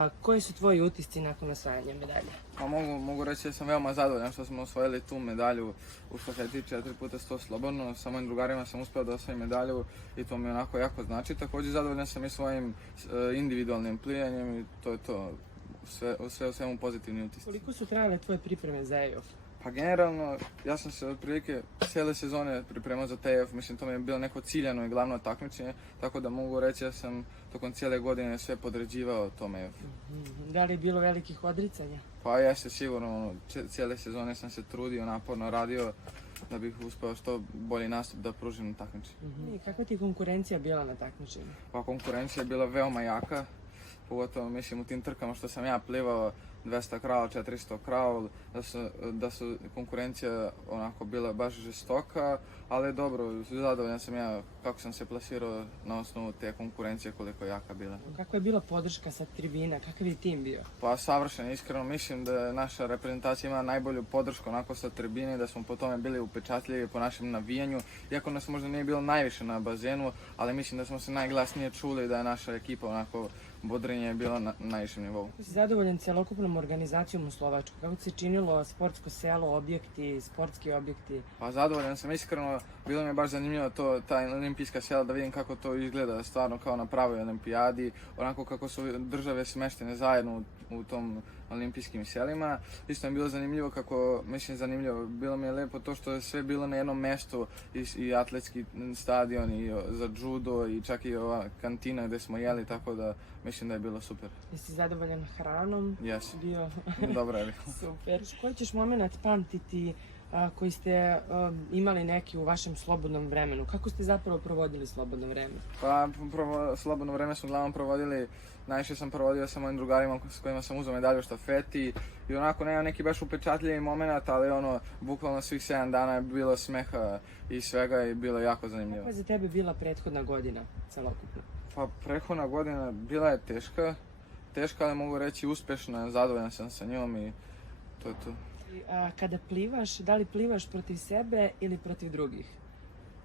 A koji su tvoji utisci nakon osvajanja medalje? Pa mogu reći da sam veoma zadovoljan što smo osvojili tu medalju u štafeti 4x100 slobodno. Sa mojim drugarima sam uspio da osvojim medalju i to mi onako jako znači. Također zadovoljan sam i svojim individualnim plijanjem i to je to. Sve u svemu pozitivni utisci. Koliko su trajale tvoje pripreme za EOF? Pa generalno, ja sam se otprilike cijele sezone pripremao za TF, mislim to mi je bilo neko ciljano i glavno takmičenje, tako da mogu reći da sam tokom cijele godine sve podređivao tome EF. Da li je bilo velikih odricanja? Pa jeste sigurno, cijele sezone sam se trudio, naporno radio da bih uspio što bolji nastup da pružim na takmičenju. I kakva ti je konkurencija bila na takmičenju? Pa konkurencija je bila veoma jaka, pogotovo mislim u tim trkama što sam ja plivao 200 kraul, 400 kraul, da su konkurencija onako bila baš žestoka, ali dobro, zadovoljan sam ja kako sam se plasirao na osnovu te konkurencije koliko je jaka bila. Kakva je bila podrška sa tribina, kakav je tim bio? Pa savršeno, iskreno mislim da naša reprezentacija ima najbolju podršku onako sa tribine, da smo po tome bili upečatljivi po našem navijanju, iako nas možda nije bilo najviše na bazenu, ali mislim da smo se najglasnije čuli da je naša ekipa onako bodrenje je bilo na najvišem nivou. Si zadovoljan celokupnom organizacijom u Slovačku? Kako ti se činilo sportsko selo, objekti, sportski objekti? Pa zadovoljan sam iskreno, bilo mi je baš zanimljivo ta olimpijska sela da vidim kako to izgleda stvarno kao na pravoj olimpijadi, onako kako su države smeštene zajedno u tom olimpijskim selima. Isto mi je bilo zanimljivo bilo mi je lepo to što je sve bilo na jednom mjestu i atletski stadion i za judo i čak i ova kantina gdje smo jeli, tako da mislim da je bilo super. Jesi zadovoljan hranom? Jes. Bio... Dobro je. Super. Koji ćeš moment pamtiti koji ste imali neki u vašem slobodnom vremenu? Kako ste zapravo provodili slobodno vreme? Pa slobodno vreme smo uglavnom provodili, najviše sam provodio sa mojim drugarima s kojima sam uzeo medalju u štafeti i onako nema neki baš upečatljivi moment, ali bukvalno svih 7 dana je bilo smeha i svega i bilo jako zanimljivo. Kakva je za tebe bila prethodna godina celokupno? Pa prethodna godina bila je teška, ali mogu reći uspješna, zadovoljan sam sa njom i to je to. Kada plivaš, da li plivaš protiv sebe ili protiv drugih?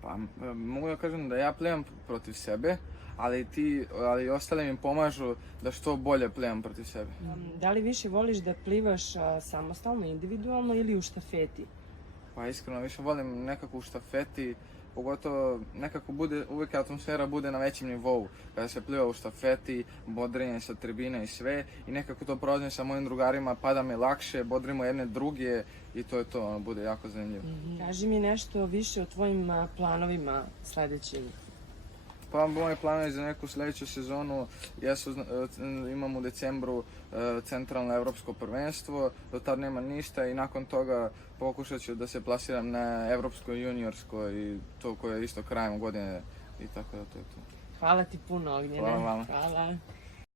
Pa mogu da kažem da ja plivam protiv sebe, ali ostali mi pomažu da što bolje plivam protiv sebe. Da li više voliš da plivaš samostalno, individualno ili u štafeti? Pa iskreno više volim nekako u štafeti, pogotovo nekako uvijek atmosfera bude na većem nivou. Kada se pliva u štafeti, bodrenje sa tribine i sve i nekako to prolazim sa mojim drugarima, pada mi lakše, bodrimo jedne druge i to je to, bude jako zanimljivo. Kaži mi nešto više o tvojim planovima sljedećim. Pa moji planovi za neku sljedeću sezonu imam u decembru centralno evropsko prvenstvo, do tad nema ništa i nakon toga pokušat ću da se plasiram na evropskoj juniorskoj i to koje je isto krajem godine i tako da to je to. Hvala ti puno, Ognjene. Hvala vama. Hvala.